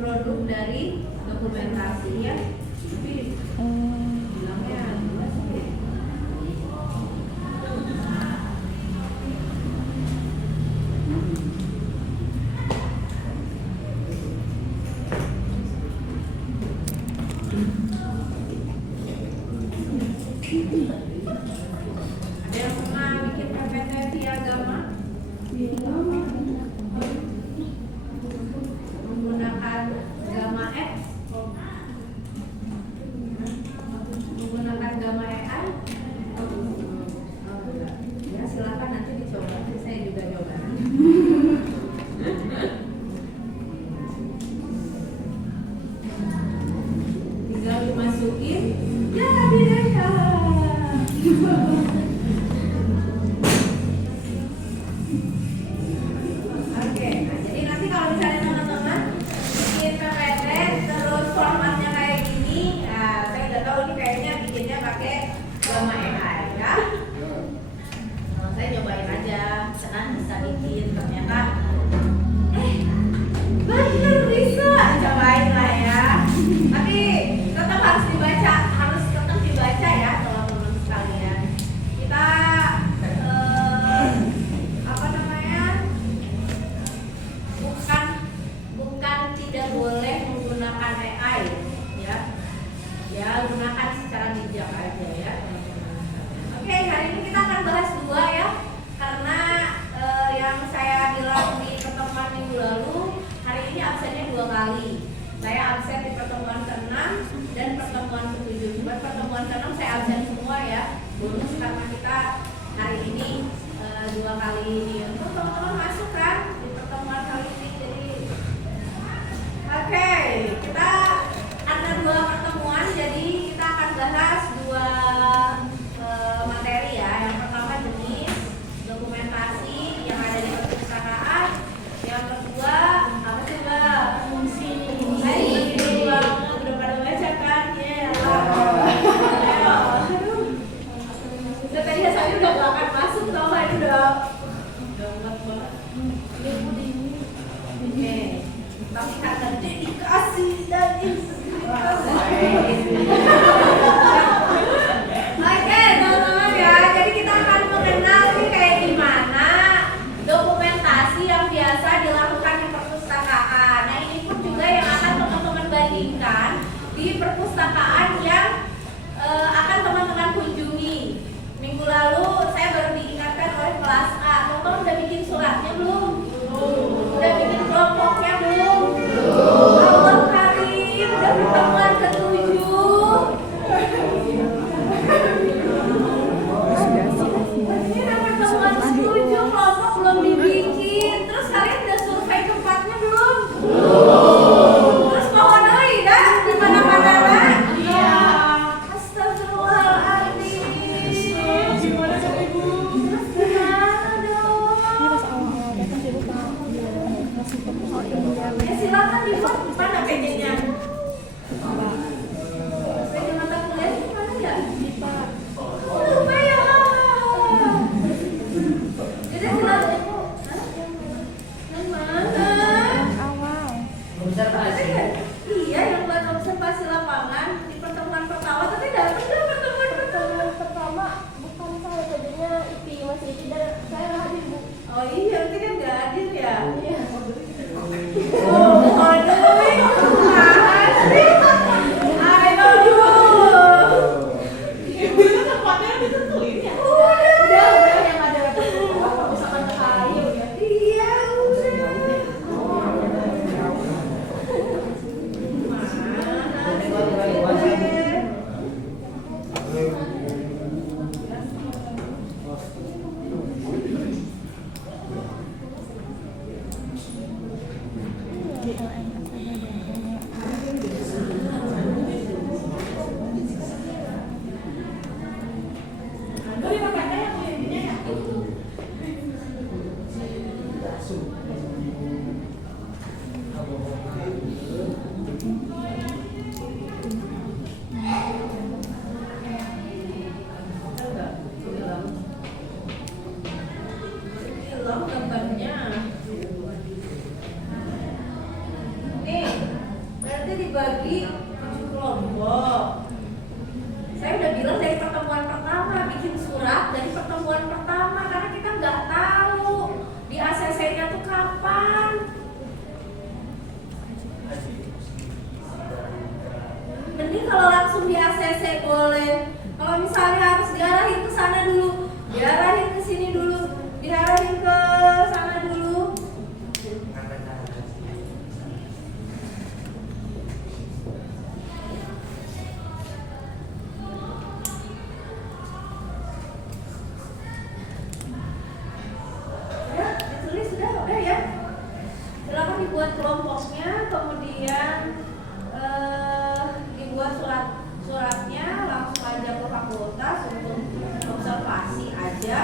produk dari dokumentasi ya. Tapi bilangnya jelas sih. Ada yang pernah bikin PPT via agama? Menggunakan Gamma X, menggunakan Gamma AI. Ya silakan nanti dicoba, saya juga coba. Tinggal dimasukin, jadi deh ya. Oke, nah jadi nanti kalau misalnya teman-teman bikin PPT terus formatnya kayak gini, nah saya udah tahu ini kayaknya bikinnya pakai Gamma AI ya. Nah, saya nyobain aja, senang bisa bikin ternyata bener bisa, cobain lah ya. Tapi tetap harus dibaca, ya teman-teman sekalian. Kita apa namanya? Bukan tidak boleh menggunakan AI ya. Ya, gunakan secara bijak aja ya teman-teman. Oke, hari ini kita akan bahas dua ya. Karena yang saya bilang di pertemuan minggu lalu, hari ini absennya 2 kali. Saya absen di pertemuan ke-6 dan pertemuan ke-7. Cuma pertemuan ke-6 saya absen semua ya. Bonus karena kita hari ini 2 kali ini. Untuk teman-teman masuk kan di pertemuan kali ini. Jadi oke, kita ada 2 pertemuan. Jadi kita akan bahas 2 materi ya. Yang pertama jenis dokumentasi yang ada di perpustakaan. Yang kedua apa coba? Fungsi. Udah pada baca kan? Ya. Udah tadi saya udah gak akan masuk tau gak? Ini udah enggak banget. Oke. Tapi kata dedikasi dan inspirasi. Oke teman-teman ya. Jadi kita akan mengenal nih kayak gimana dokumentasi yang biasa dilakukan di perpustakaan. Nah ini pun juga yang akan teman-teman bandingkan di perpustakaan yang akan teman-teman kunjungi. Minggu lalu saya baru diingatkan oleh kelas A. Teman-teman udah bikin suratnya belum? Udah bikin kelompoknya belum? Allah Karim, udah pertemuan ke-7. Ini udah pertemuan ke-7, kelompok belum dibikin. Terus kalian udah survei tempatnya belum? Terus mau doi dah di mana-mana dah? Iya. Astagfirullahaladzim. Gimana dong ibu? Terus gimana dong? Ya silakan dibuat. Mana PJ-nya? PJ mata kuliah mana ya? Lupa ya. Jadi silakan. Yang mana? Iya, yang buat observasi lapangan di pertemuan pertama. Tapi datang nggak pertemuan pertama? Bukan saya, tadinya IPI masih IPI dan saya nggak hadir bu. Oh iya, nanti kan nggak hadir ya? Iya. Oh, aduh, gimana sih? Ayo dulu. Ibu itu tempatnya ditentuin ya? Udah yang ada misalkan ke kayu ya? Iya, udah. Film gambarnya. Nih, dibagi 7 kelompok. Saya udah bilang dari pertemuan pertama, bikin surat dari pertemuan pertama karena kita nggak tahu di ACC-nya tuh kapan. Mending kalau langsung di ACC boleh. Kalau misalnya harus diarahin ke sana dulu, diarahin ke sini dulu, diarahin ke sana dulu. Udah ya. Silakan dibuat kelompoknya, kemudian dibuat suratnya, langsung aja ke fakultas untuk observasi aja.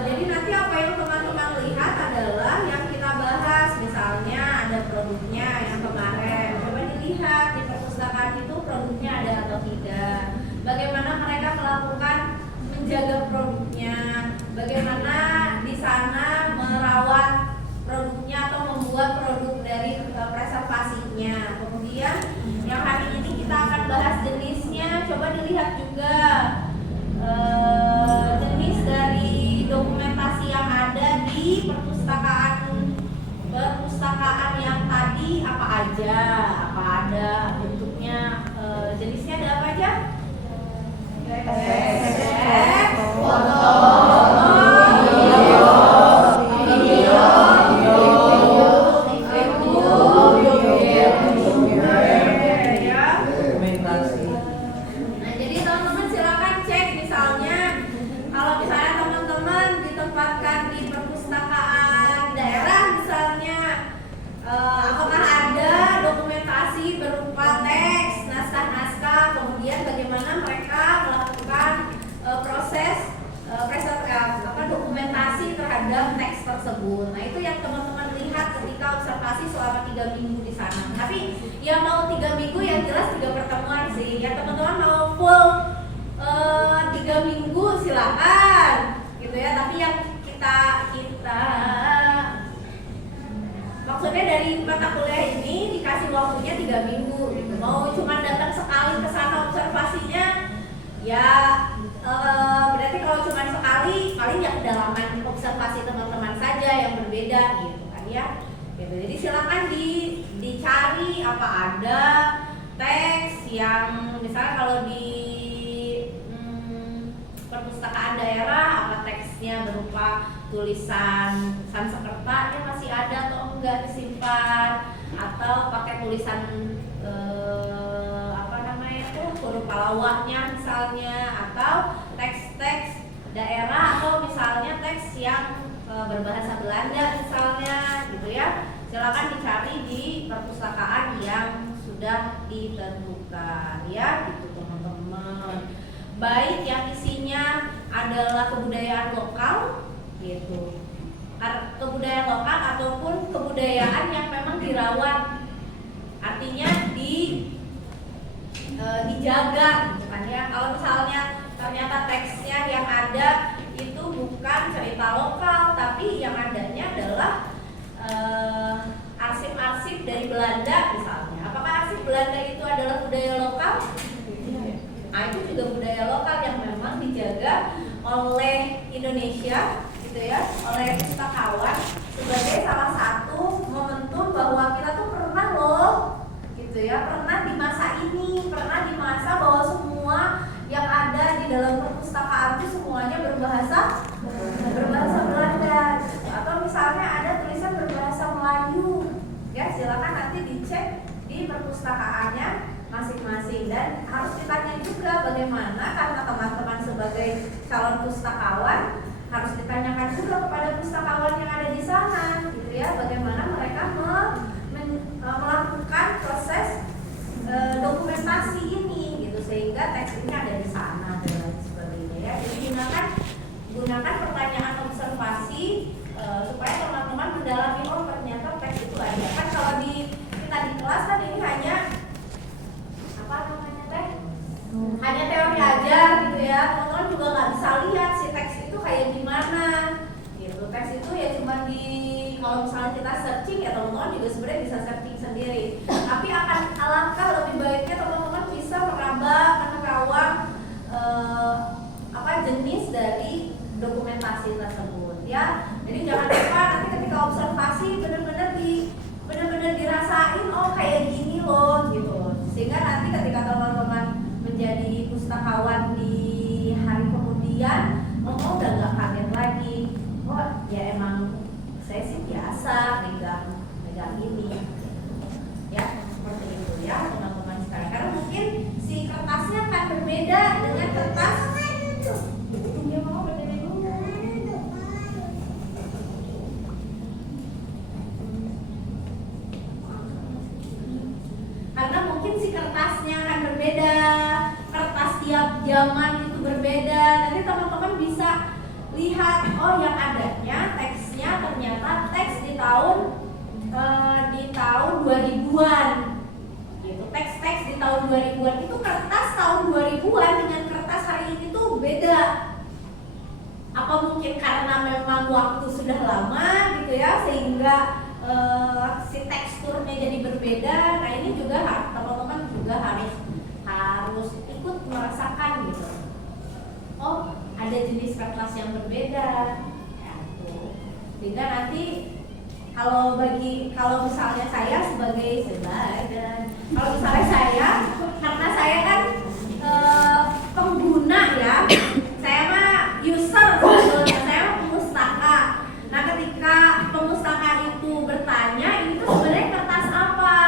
Jadi nanti apa yang teman-teman lihat adalah yang kita bahas, misalnya ada produknya yang kemarin, coba dilihat di perpustakaan itu produknya ada atau tidak, bagaimana mereka melakukan menjaga produknya, bagaimana di sana merawat produknya atau membuat produk dari preservasinya. Kemudian yang hari ini kita akan bahas jenisnya, coba dilihat juga jenis dari dokumentasi yang ada di perpustakaan yang tadi apa aja, apa ada bentuknya, jenisnya ada apa aja? Foto, dokumentasi terhadap teks tersebut. Nah, itu yang teman-teman lihat ketika observasi selama 3 minggu di sana. Tapi yang mau 3 minggu yang jelas 3 pertemuan sih. Yang teman-teman mau full 3 minggu silakan gitu ya. Tapi yang kita maksudnya dari mata kuliah ini dikasih waktunya 3 minggu gitu. Mau cuma datang sekali ke sana observasinya ya berarti kalau cuma sekali ya kedalaman observasi teman-teman saja yang berbeda gitu kan ya. Gitu. Jadi silakan dicari apa ada teks yang misalnya kalau di perpustakaan daerah apa teksnya berupa tulisan Sanskerta ya masih ada atau enggak disimpan, atau pakai tulisan huruf palawaknya misalnya, atau teks-teks daerah, atau misalnya teks yang berbahasa Belanda misalnya gitu ya. Silakan dicari di perpustakaan yang sudah ditentukan ya gitu teman-teman. Baik yang isinya adalah kebudayaan lokal gitu, kebudayaan lokal ataupun kebudayaan yang memang dirawat, artinya dijaga gitu kan ya. Kalau misalnya ternyata teksnya yang ada itu bukan cerita lokal, tapi yang adanya adalah arsip-arsip dari Belanda misalnya. Apakah arsip Belanda itu adalah budaya lokal? Nah, itu juga budaya lokal yang memang dijaga oleh Indonesia gitu ya, oleh pustakawan sebagai salah satu momentum bahwa kita tuh pernah loh gitu ya, pernah di masa ini, pernah di masa bahwa semua yang ada di dalam perpustakaan itu semuanya berbahasa Belanda, atau misalnya ada tulisan berbahasa Melayu ya. Silakan nanti dicek di perpustakaannya masing-masing, dan harus ditanya juga bagaimana, karena teman-teman sebagai calon pustakawan harus ditanyakan juga kepada pustakawan yang ada kalau misalnya kita searching ya teman-teman juga sebenarnya bisa searching sendiri. Tapi akan alangkah lebih baiknya teman-teman bisa meraba menerawang jenis dari dokumentasi tersebut ya. Jadi jangan lupa nanti ketika observasi benar-benar dirasain oh kayak gini loh gitu. Sehingga nanti ketika teman-teman menjadi pustakawan di hari kemudian, udah nggak kaget lagi. Oh ya emang saya sih biasa megang ini ya, seperti itu ya teman-teman sekalian. Karena mungkin si kertasnya akan berbeda dengan kertas karena mungkin si kertasnya akan berbeda, kertas tiap zaman itu berbeda. Nanti teman-teman bisa lihat oh yang adanya teksnya ternyata teks di tahun 2000-an gitu. Teks-teks di tahun 2000-an itu kertas tahun 2000-an dengan kertas hari ini tuh beda. Apa mungkin karena memang waktu sudah lama gitu ya, sehingga si teksturnya jadi berbeda. Nah ini juga teman-teman juga harus ikut merasakan gitu. Oh ada jenis kertas yang berbeda ya, tuh. Sehingga nanti kalau misalnya saya kalau misalnya saya karena saya kan pengguna ya, saya mah user sebetulnya, saya pemustaka. Nah ketika pemustaka itu bertanya ini tuh sebenarnya kertas apa,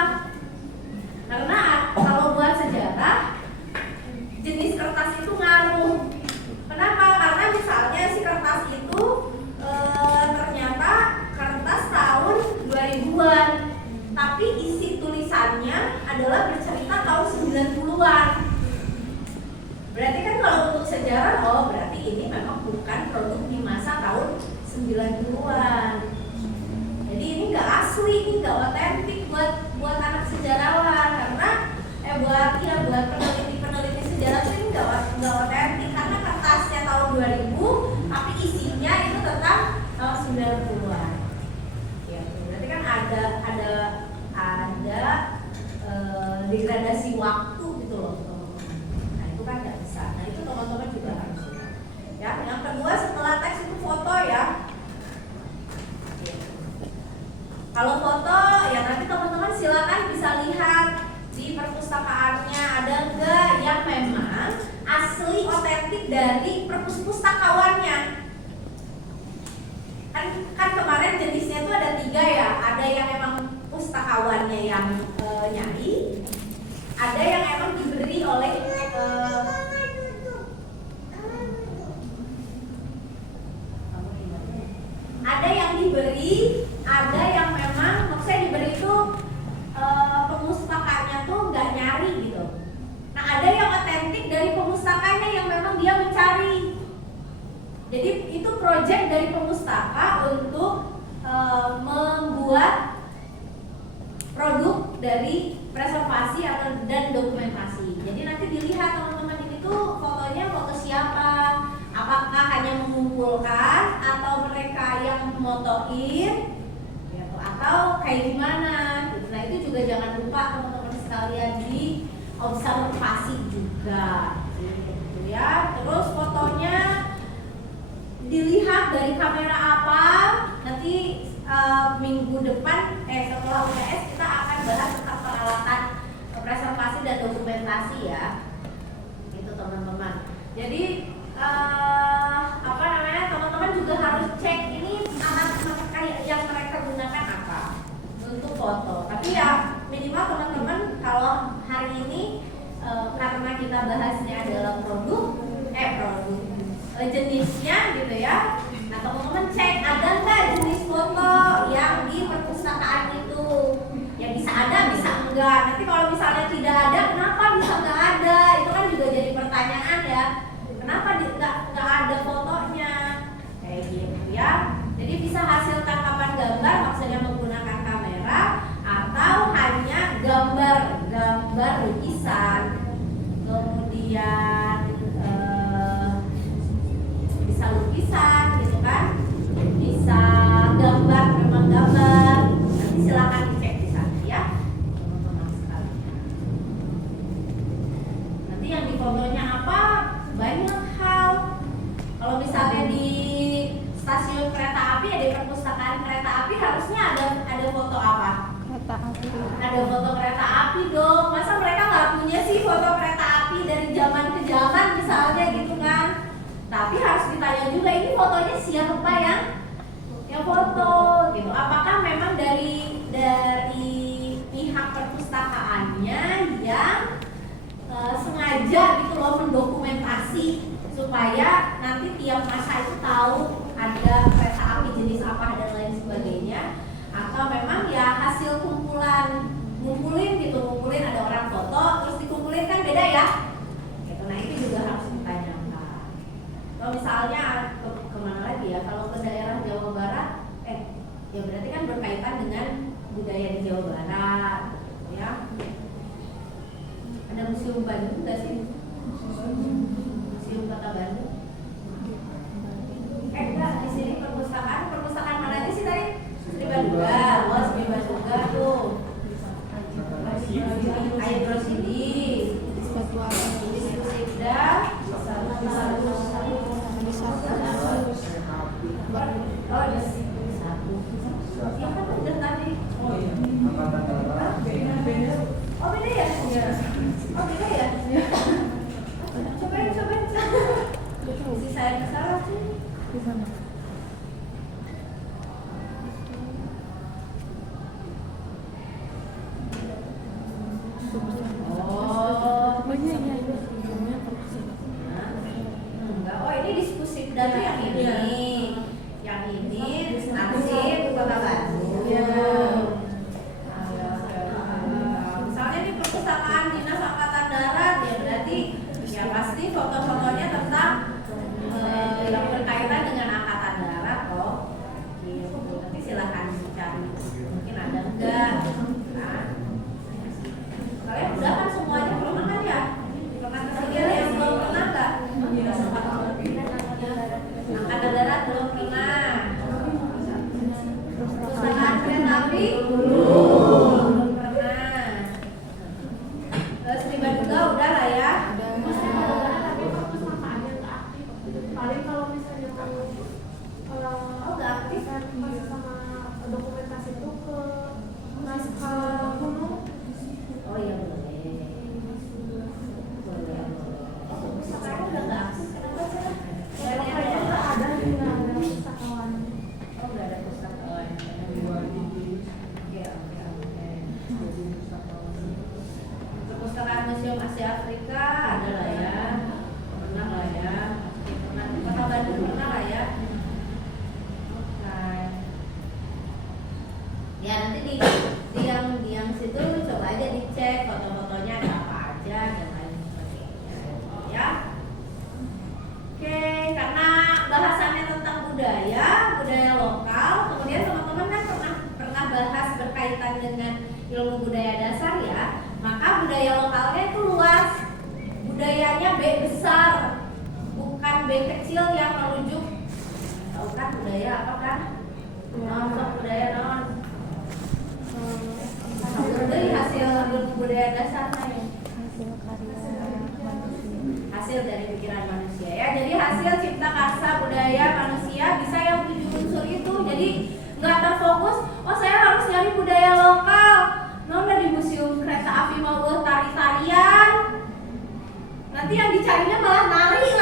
karena kalau buat sejarah jenis kertas itu ngaruh. Kenapa? Karena misalnya si kertas itu ternyata kertas tahun 2000-an, tapi isi tulisannya adalah bercerita tahun 90-an. Berarti kan kalau untuk sejarah, oh berarti ini memang bukan produk di masa tahun 90-an. Jadi ini nggak asli, ini nggak otentik buat anak sejarawan, karena buat peneliti sejarah itu nggak otentik karena kertasnya tahun 2000 tapi isinya itu tetap tahun 90-an. Ya, berarti kan ada degradasi waktu gitu loh teman-teman. Nah itu kan nggak bisa. Nah itu teman-teman juga harus ingat. Ya, yang kedua setelah teks itu foto ya. Kalau foto ya nanti teman-teman silakan bisa lihat di perpustakaannya ada enggak yang memang asli otentik dari perpustakawannya. Kan kemarin jenisnya itu ada 3 ya. Ada yang emang pustakawannya yang nyari, ada yang emang diberi oleh ada yang diberi, ada yang memang maksudnya diberi itu pemustakanya tuh nggak nyari gitu. Nah ada yang otentik dari pemustakanya yang memang dia mencari. Jadi itu proyek dari pemustaka untuk membuat produk dari preservasi dan dokumentasi. Jadi nanti dilihat teman-teman ini tuh fotonya foto siapa, apakah hanya mengumpulkan atau mereka yang motoin gitu, atau kayak gimana gitu. Nah itu juga jangan lupa teman-teman sekalian di observasi juga gitu ya. Terus fotonya dilihat dari kamera apa. Nanti minggu depan setelah UTS kita akan bahas tentang peralatan preservasi dan dokumentasi ya. Itu teman-teman. Jadi teman-teman juga harus cek ini alat yang mereka gunakan apa untuk foto. Tapi ya minimal teman-teman kalau hari ini karena kita bahasnya adalah produk jenisnya gitu ya. Nah teman-teman cek ada nggak jenis foto yang di perpustakaan itu. Ya bisa ada, bisa enggak. Nanti kalau misalnya tidak ada, kenapa bisa nggak ada? Itu kan juga jadi pertanyaan ya. Kenapa nggak ada fotonya? Kayak gitu ya. Jadi bisa hasil tangkapan gambar, maksudnya menggunakan kamera atau hanya gambar lukisan. Kemudian bisa lukisan gitu kan, bisa gambar, memang gambar api harusnya ada foto apa? Kereta api. Ada foto kereta api dong. Masa mereka nggak punya sih foto kereta api dari zaman ke zaman misalnya gitu kan? Tapi harus ditanya juga ini fotonya siapa yang foto gitu. Apakah memang dari pihak perpustakaannya yang sengaja gitu loh mendokumentasi supaya nanti tiap masa itu tahu ada kereta api jenis apa dan lain sebagainya, atau memang ya hasil ngumpulin ada orang foto terus dikumpulin kan beda ya gitu. Nah itu juga harus ditanyakan. Kalau misalnya kemana lagi ya, kalau ke daerah Jawa Barat ya berarti kan berkaitan dengan budaya di Jawa Barat gitu ya. Ada museum Bandung nggak sih? Museum Kota Bandung? Enggak, di sini perpustakaan mana aja sih tadi? Sri Baduga, Sri Baduga tuh. Ayo terus ini. Diskusikda, oh iya satu. Yang kan udah tadi. Oh iya. Oh beda ya? Oh beda ya? Cobain. Si saya salah sih. Di sana. Oh iya. Enggak. Oh ini diskusi data yang ini. Yang ini arsip Kota Bandung. Misalnya di perpustakaan Dinas Angkatan Darat ya berarti ya pasti foto-fotonya tentang yang berkaitan dengan Angkatan Darat kok. Gitu. Nanti silakan dicari. Mungkin ada enggak? Nah. Kalian udah kan semuanya pernah kan ya? Pernah kesini ada yang belum pernah nggak? Angkatan Darat belum pernah. Perpustakaan kereta api belum pernah. Sri Baduga udah lah ya. Paling kalau misalnya Oh nggak aktif. masih sama dokumentasi itu ke naskah gunung. Oh iya boleh. Sekarang udah nggak aktif. Kenapa sih? Kayaknya nggak ada pustakawan. Oh nggak ada pustakawan. Oke. Perpustakaan Museum Asia Afrika ada lah ya. Pernah lah ya. Kota Bandung pernah lah ya. Nah, ya nanti di yang situ coba aja dicek foto-fotonya ada apa aja dan lain sebagainya ya. Oke, karena bahasannya tentang budaya lokal, kemudian teman-teman kan pernah bahas berkaitan dengan ilmu budaya dasar ya, maka budaya lokalnya itu luas, budayanya B besar, bukan B kecil yang merujuk. Tahu kan budaya apa kan? Budaya non. Dari hasil ilmu budaya dasarnya ya. Hasil dari pikiran manusia ya. Jadi hasil cipta karsa budaya manusia bisa yang 7 unsur itu. Jadi nggak terfokus. Oh saya harus nyari budaya lokal. Nona di museum kereta api mau tari-tarian. Nanti yang dicarinya malah tarian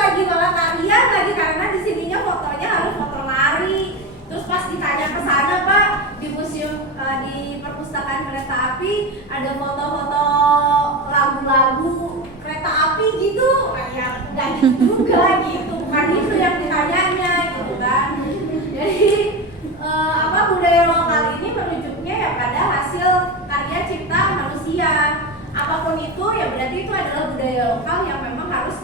lagi karena di sininya fotonya harus foto nari. Terus pas ditanya ke sana Pak di museum di perpustakaan kereta api ada foto-foto lagu-lagu kereta api gitu, kayak nggak juga gitu, bukan itu yang ditanyanya gitu kan. Jadi budaya lokal ini merujuknya ya pada hasil karya cipta manusia. Apapun itu ya berarti itu adalah budaya lokal yang memang harus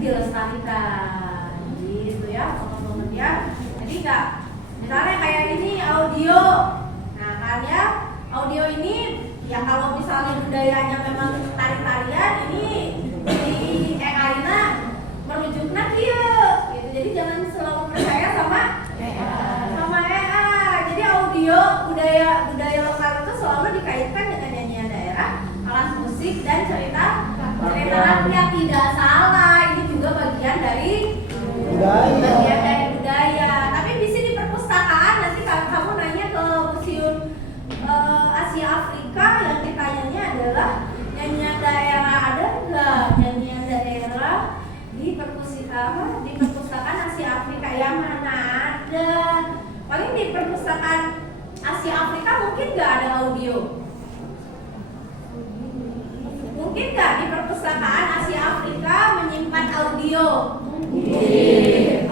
dilestarikan gitu ya teman-teman ya. Jadi nggak misalnya kayak ini audio, nah karya audio ini ya kalau misalnya budayanya memang tari-tarian ini di AI-na merujuknya dia gitu. Jadi jangan selalu percaya sama AI. Jadi audio budaya lokal itu selalu dikaitkan dengan nyanyian daerah, alat musik dan cerita rakyat. Tidak salah, ini juga bagian dari budaya. Tapi bisa di perpustakaan Asia Afrika mungkin nggak ada audio? Mungkin nggak di perpustakaan Asia Afrika menyimpan audio?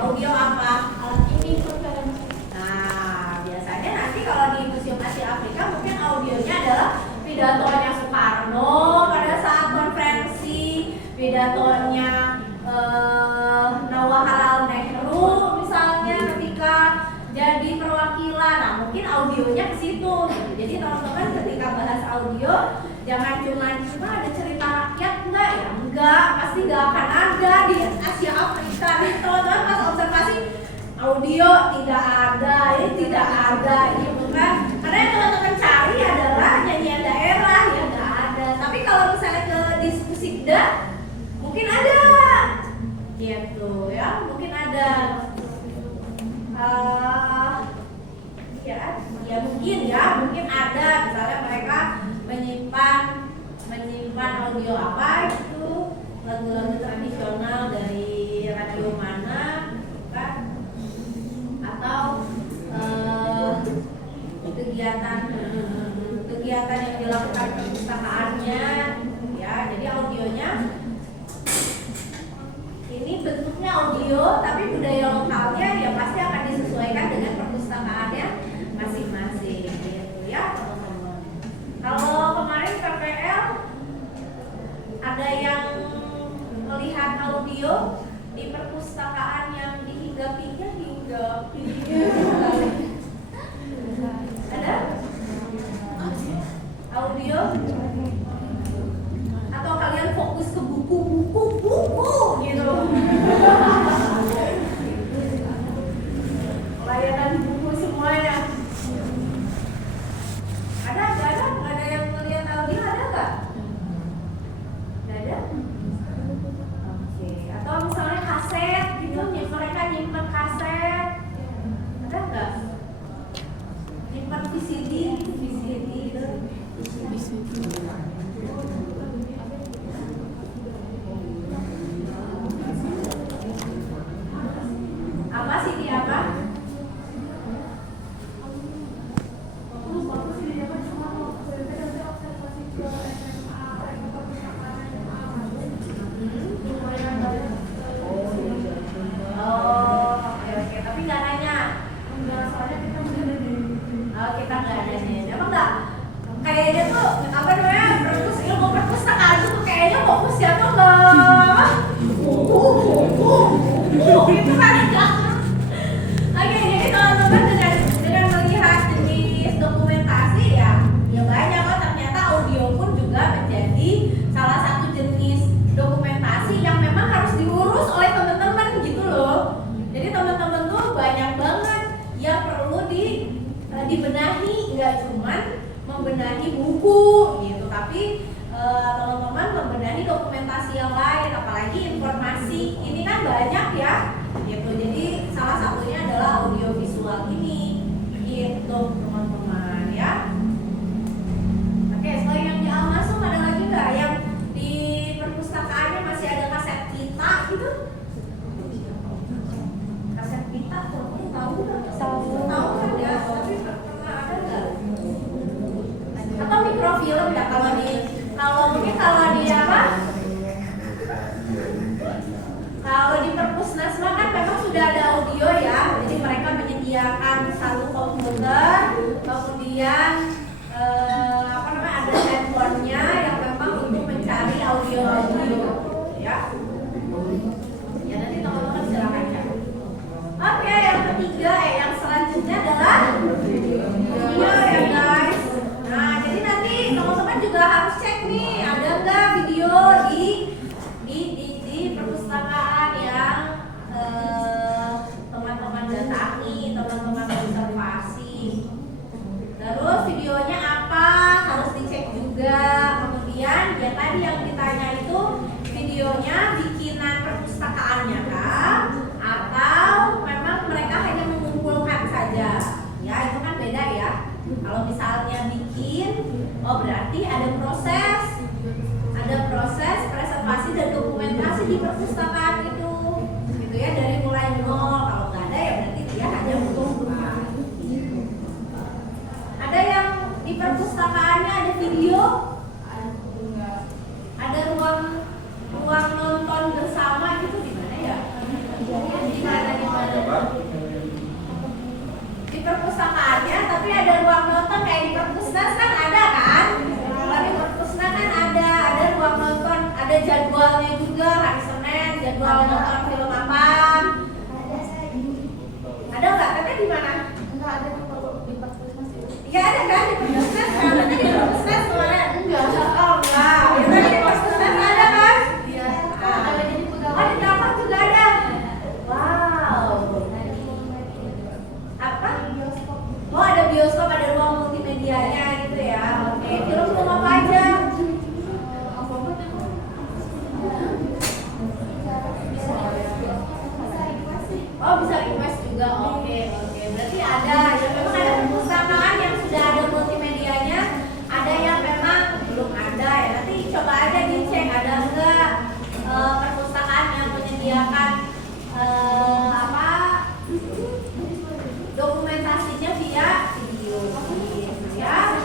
Audio apa? Alat ini konferensi. Nah, biasanya nanti kalau di Museum Asia Afrika mungkin audionya adalah pidatonya Soekarno pada saat konferensi, pidatonya Jawaharlal Nehru misalnya ketika jadi perwakilan. Nah, mungkin audionya ke situ gitu. Jadi teman-teman ketika bahas audio jangan cuma ada cerita rakyat enggak ya? Enggak, pasti enggak akan ada di Asia Afrika. Nih teman-teman pas observasi audio tidak ada, ini tidak ada gitu kan. Karena yang teman-teman cari adalah nyanyian daerah ya enggak ada. Tapi kalau misalnya ke Diskusikda mungkin ada gitu ya, mungkin ada mungkin ada misalnya mereka menyimpan audio apa itu lagu-lagu tradisional dari radio mana kan, atau kegiatan yang dilakukan perpustakaannya ya. Jadi audionya ini bentuknya audio tapi budaya lokalnya ya pasti akan disesuaikan dengan perpustakaannya masing-masing gitu ya teman-teman. Kalau kemarin PPL ada yang melihat audio di perpustakaan yang dihinggapinya ada audio atau kalian fokus ke buku gitu layanan buku semuanya nggak ada yang melihat audio, ada nggak ada. Oke. Atau misalnya kaset gitu, mereka nyimpen kaset, ada nggak? Nyimpen VCD gitu. Apa CD apa? Oke. Tapi nggak nanya. Kita nggak ada nih. Emang nggak? Kayaknya tuh apa namanya? Ilmu perpustakaan tuh kayaknya fokus ya tuh ke gitu kan enggak. Oke, jadi teman-teman dengan melihat jenis dokumentasi ya banyak kok, ternyata audio pun juga menjadi salah satu jenis dokumentasi yang memang harus diurus oleh teman-teman gitu loh. Jadi teman-teman tuh banyak banget yang perlu dibenahi, nggak cuman membenahi buku gitu, tapi teman-teman membenahi dokumentasi yang lain, apalagi informasi ini kan banyak ya gitu. Jadi salah satunya adalah audiovisual ini gitu teman-teman ya. Oke, selain yang di Almasum ada lagi nggak yang di perpustakaannya masih ada kaset pita gitu? Kaset pita teman-teman tahu nggak? Tahu kan ya, tapi pernah ada nggak? Atau mikrofilm ya kalau di apa? Kalau di Perpusnasma kan memang sudah ada audio ya, jadi mereka menyediakan satu komputer, kemudian ada handphonenya yang memang untuk mencari audio ya. Ya nanti teman-teman silakan cari. Oke, yang ketiga yang selanjutnya adalah video ya guys. Nah, jadi nanti teman-teman juga harus cek nih ada nggak video di perpustakaan yang teman-teman datangi, teman-teman observasi. Terus videonya apa harus dicek juga. Kemudian ya tadi yang ditanya itu videonya bikinan perpustakaannya kah, atau memang mereka hanya mengumpulkan saja? Ya itu kan beda ya. Kalau misalnya bikin, berarti ada proses preservasi dan dokumentasi di perpustakaan itu gitu ya, dari mulai nol. Kalau nggak ada ya berarti dia hanya mengumpulkan. di perpustakaannya, tapi ada ruang nonton kayak di perpusnas kan ada kan? Kalau di perpusnas kan ada ruang nonton, ada jadwalnya juga hari Senin, jadwal nonton film apa? Ada nggak? Teteh di mana? Enggak ada di perpusnas itu. Ya ada kan di perpusnas, kalau teteh di perpusnas kemana? Enggak. Oh enggak, ya tadi di perpusnas ada kan? Iya. Ah. Ada di Pegawai. Oh di Dapur juga ada. Wow. Apa? Oh ada bioskop, ada ruang multimedianya gitu ya. Oke, film apa aja? Oh bisa request juga. Oke. Berarti ada yang memang ada perpustakaan yang sudah ada multimedianya, ada yang memang belum ada ya. Nanti coba aja dicek ada enggak perpustakaan yang menyediakan apa dokumentasinya via video gitu ya.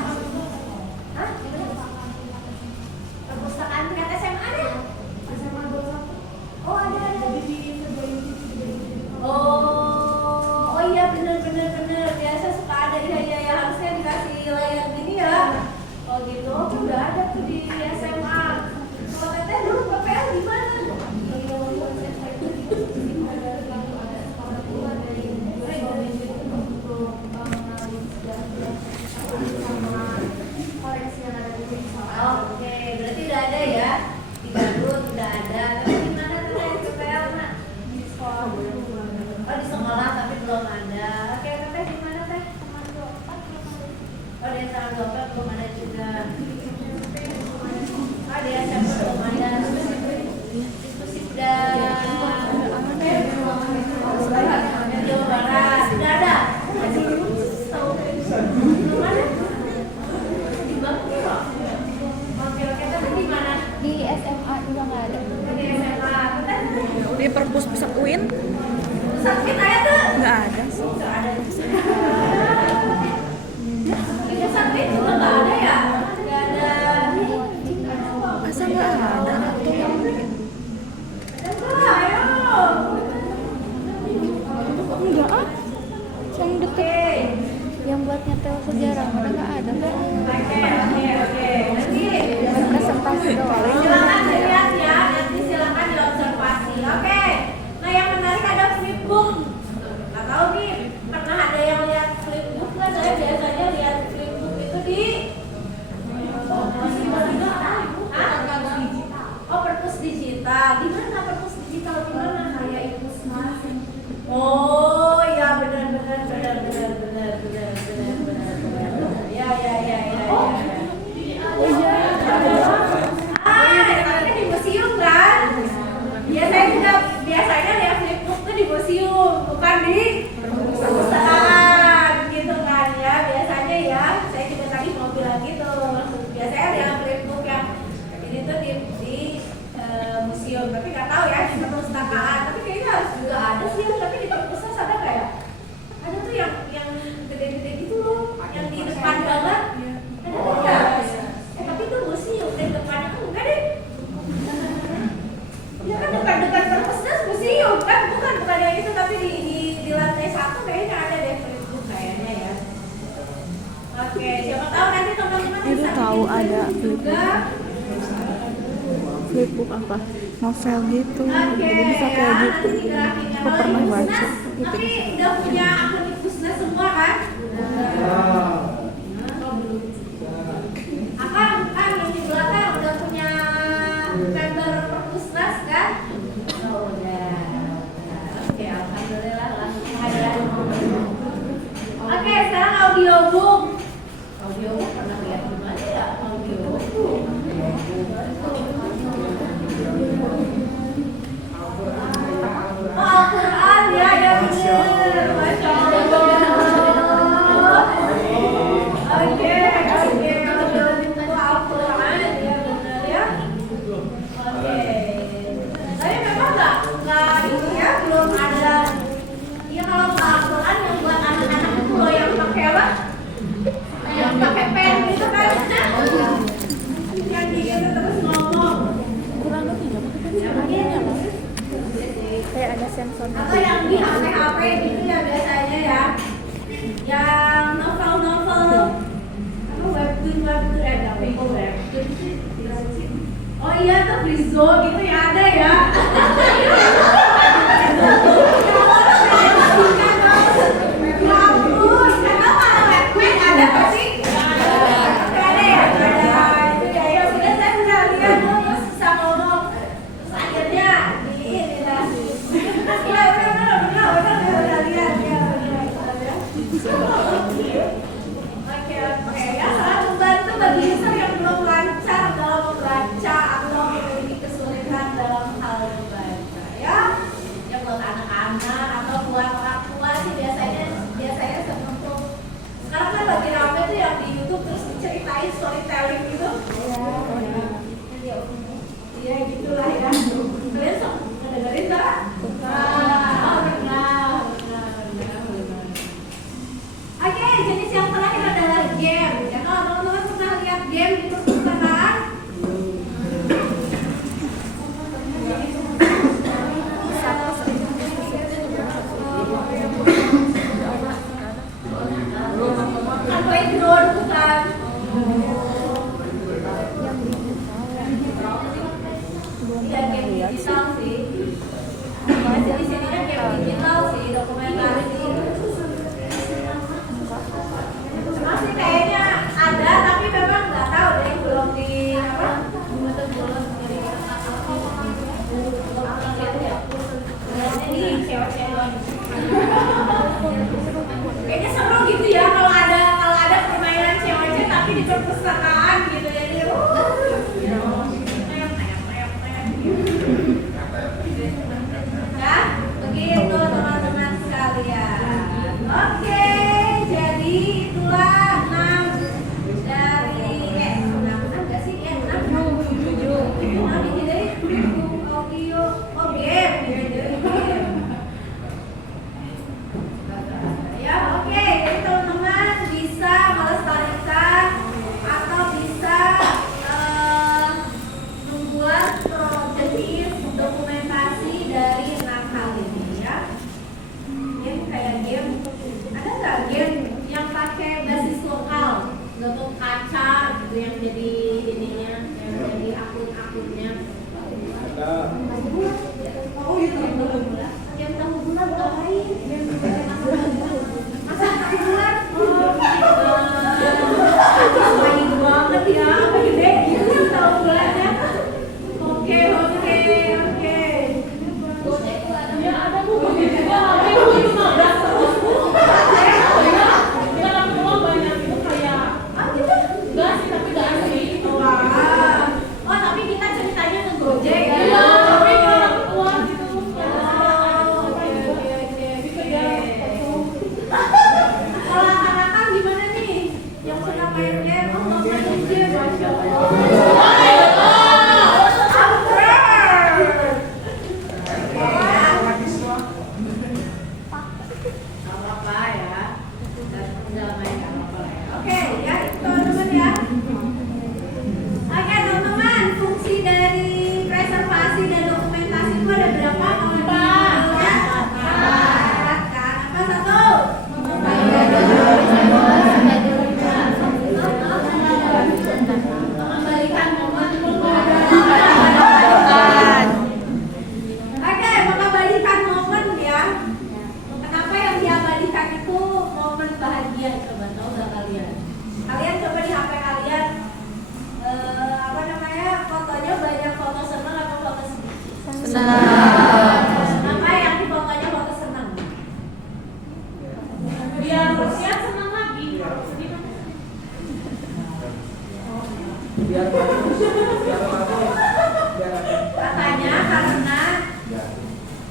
Hah? Perpustakaan tingkat SMA ada? Oh ada. Oh iya bener. Biasa suka ada ya harusnya dikasih layar gini ya. Oh gitu. Oh udah ada tuh di SMA. Kalau teteh dulu PPL di mana? Oke, berarti udah ada ya. Di Garut udah ada. Tapi di mana tuh yang PPL nak? Di sekolah. Oh di sekolah tapi belum ada. Oke, teteh di mana teh? Oh di SMA 24 belum ada juga. Oh di SMA belum ada. Diskusi udah. Jawa Barat sudah ada. Belum ada. Di Bangka. Oke, tapi di mana? Di SMA juga nggak ada. Di SMA. Teteh? Di perpus pusat UIN Sakit ayah tuh? nggak ada sih. Nggak ada. Di sakit juga nggak ada ya? Nggak ada. Masa nggak ada atau yang Coba, ayo. enggak ah? Yang deket Oke. yang buat nyetel sejarah mana nggak ada kan? Oke. Nanti Presentasi doang. silakan dilihat ya. Nanti silakan diobservasi. Oke. Nah yang menarik ada flipbook. Nggak tahu nih pernah ada yang lihat flipbook nggak? Saya biasanya lihat flipbook itu di Oh perpus digital. Di mana perpus digital? Di mana? Kayak Ipusmas. Oh ya benar. Ya. Oh iya. Tapi di museum kan? Ya saya juga biasanya lihat flipbook tuh di museum, bukan di perpustakaan gitu kan ya. Biasanya ya, saya juga tadi mau bilang gitu. Biasanya lihat flipbook yang ini tuh di museum, tapi nggak tahu ya di perpustakaan. Tapi kayaknya harus juga ada sih, tapi di perpustakaan ada nggak ya? Ada tuh yang gede-gede gitu loh, yang di depan banget. Ada nggak? Tapi itu museum, dan depannya kan enggak deh. Ya kan depan perpusnas museum kan, bukan yang itu, tapi di lantai 1 kayaknya ada deh flipbook kayaknya ya. Oke, siapa tahu nanti teman-teman Itu bisa tahu bikin ada juga. Flipbook apa? Novel gitu. Oke, Jadi bisa kayak ya, gitu. nanti digerakin. Aku Kalau pernah di baca. Pusnas, tapi udah punya akun di Pusnas semua kan? Kan yang di belakang udah punya member Perpusnas kan? Oh udah. Oke, alhamdulillah langsung ada. Oke, sekarang audiobook. Audiobook pernah lihat di mana ya? Audiobook. Oh, Al-Quran ya, bener. Masya Allah. Oke. Al-Quran ya, bener ya. Oke. Tapi memang nggak ini ya, belum ada. Ya kalau Al-Quran yang buat anak-anak itu loh yang pakai apa? Yang pakai pen gitu kan? Oh iya tuh Brizo gitu ya, ada ya. Ya ampun, karena malah wet ada nggak sih? Nggak ada ya, nggak ada. Itu ya, ya sudah saya sudah lihat terus bisa ngomong. Terus akhirnya ini dah. Ya udah lihat ya. Oke, ya sangat membantu bagi user yang belum lancar dalam membaca atau memiliki kesulitan dalam hal membaca ya. Ya buat anak-anak atau buat orang tua sih biasanya untuk sekarang kan lagi rame tuh yang di YouTube terus diceritain storytelling gitu. Iya gitulah ya. Kalian sok ngedengerin tak? Benar. Oke, jenis yang terakhir adalah game. Ya, kalau teman-teman pernah lihat game di perpustakaan? Sampai drone bukan? Iya, game digital sih. Masih di sini kan game digital sih, dokumentasi. Masih kayaknya ada, tapi memang nggak tahu deh, belum di apa? Ini cewek-cewek. Kayaknya seru gitu ya kalau ada permainan cewek-cewek tapi di perpustakaan gitu ya. Ya, begitu teman-teman sekalian. Oke, jadi itulah 6 dari 6 enggak sih? 6 ini dari audio, game. Ya, oke. Jadi teman-teman bisa melestarikan atau bisa membuat proyek dokumentasi dari 6 hal ini ya. Game kayak game, ada nggak game yang pakai basis lokal, gambar kaca gitu yang jadi ininya, yang jadi akun-akunnya? Ada. Oh itu belum lah. Game tahu bulan ngapain? Masa tahu bulan? Oh main banget ya, apa gede gitu tahu bulannya. Oke. Ya ada bu, juga ada bu itu 15 terus bu. Kita langsung banyak itu kayak. Ah gitu? Enggak sih, tapi enggak asli. Wah. Oh tapi kita ceritanya ngegojek ya. Tapi orang tua gitu. Oke. Kalau anak-anak gimana nih? Yang suka main game, mau main game, masya Allah. Oke, ya itu teman-teman ya. Oke teman-teman, fungsi dari preservasi dan dokumentasi itu ada berapa? Empat kan? Apa satu? Mengembalikan momen. Oke, mengembalikan momen ya. Kenapa yang diabadikan itu momen bahagia? Coba tahu nggak kalian? Kalian coba di HP kalian fotonya banyak foto senang atau foto sedih? Kenapa yang di fotonya foto senang? Biar kasihan senang lagi. Sedih kan?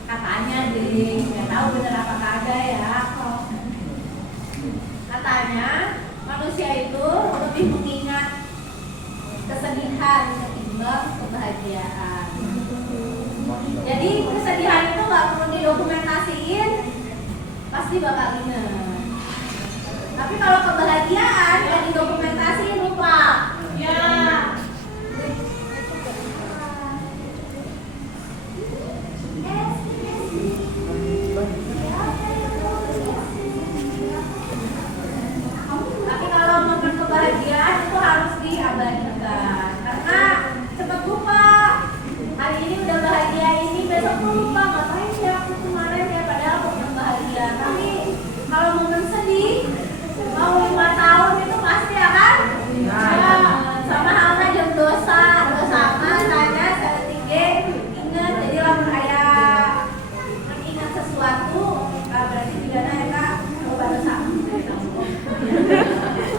Katanya jadi nggak tahu benar apakah ada ya. Katanya manusia itu lebih mengingat kesedihan ketimbang kebahagiaan. Jadi kesedihan itu nggak perlu didokumentasiin, pasti bakal ingat. Tapi kalau kebahagiaan yang didokumentasiin lupa. Ya. Tapi kalau momen kebahagiaan itu harus diabadikan karena cepat lupa.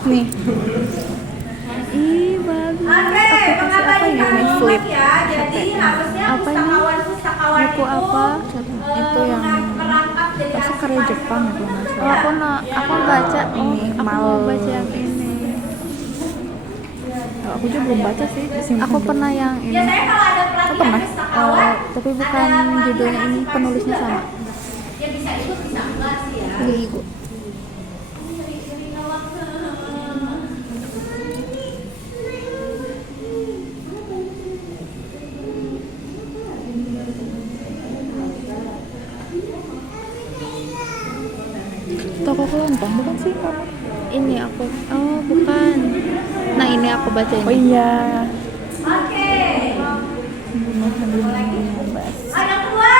Nih. Ih, bagus. Oke, Aplikasi apa mengabadikan ini? Nih, momen Flip. ya. Jadi harusnya Apa ini? pustakawan Buku itu apa? Itu yang merangkap jadi pasti karya arsip Jepang ya, kalau nggak Oh, salah. aku baca Ini aku mau Mal. baca yang ini. Aku juga belum baca sih. Aku pernah yang ini. Biasanya kalau ada Aku pelatihan pernah. pustakawan, Tapi bukan ada pelatihan judulnya ini, arsip penulisnya juga, sama. kan? Ya bisa ikut bisa enggak sih ya. Iya, Ibu. Toko kelontong bukan sih kamu? Ini aku oh bukan. Nah, ini aku baca Oh ini. iya. Oke. Pembunuhan dunia bebas. Oh, yang kedua.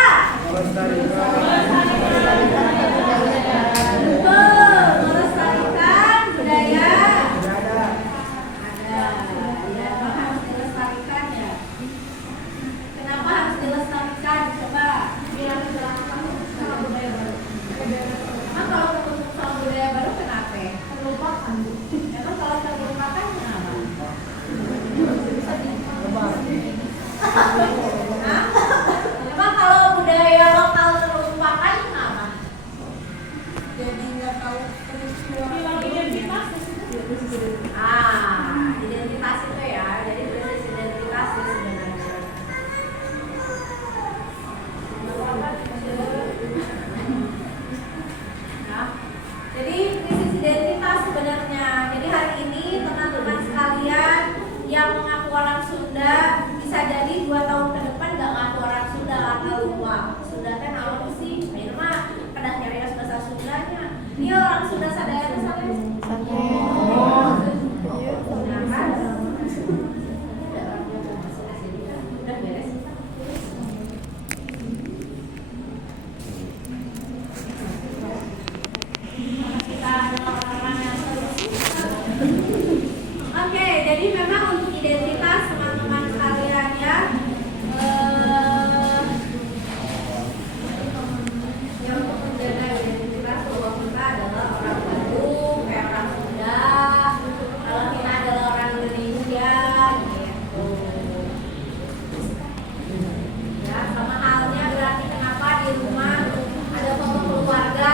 Betul, melestarikan budaya. Ada. Ya, harus dilestarikan ya. Kenapa harus dilestarikan? Coba bilang sama budaya baru. Emang kalau ketemu sama budaya baru kenapa? Terlupakan. Emang kalau terlupakan kenapa? Hah? Emang kalau budaya lokal terlupakan kenapa? Jadi nggak tahu identitas. Identitas itu ya. Jadi krisis identitas sih sebenarnya. Nah, jadi krisis identitas sebenarnya. Jadi hari ini teman-teman sekalian yang mengaku orang Sunda bisa jadi 2 tahun ke depan nggak ngaku orang Sunda karena lupa. Sunda kan apa sih? Ayo mah pada nyari bahasa Sundanya. Dia orang Sunda sadaya tuh sampai. Oh. Nah, kan? Udah beres. Kita adalah orang-orang yang Oke, jadi memang untuk identitas teman-teman sekalian ya, yang untuk menjaga identitas bahwa kita adalah orang Bandung, kayak orang Sunda, kalau kita adalah orang Indonesia, gitu. Ya, sama halnya berarti kenapa di rumah ada foto keluarga.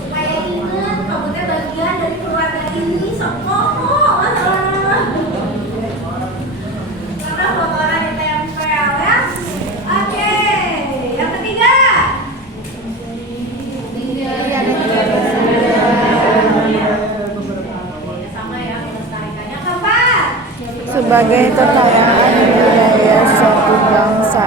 Supaya ingat kamu teh bagian dari keluarga ini, sokoh karena fotonya ditempel ya. Oke, yang ketiga. Sama ya, melestarikan. Yang keempat. Sebagai kekayaan budaya suatu bangsa.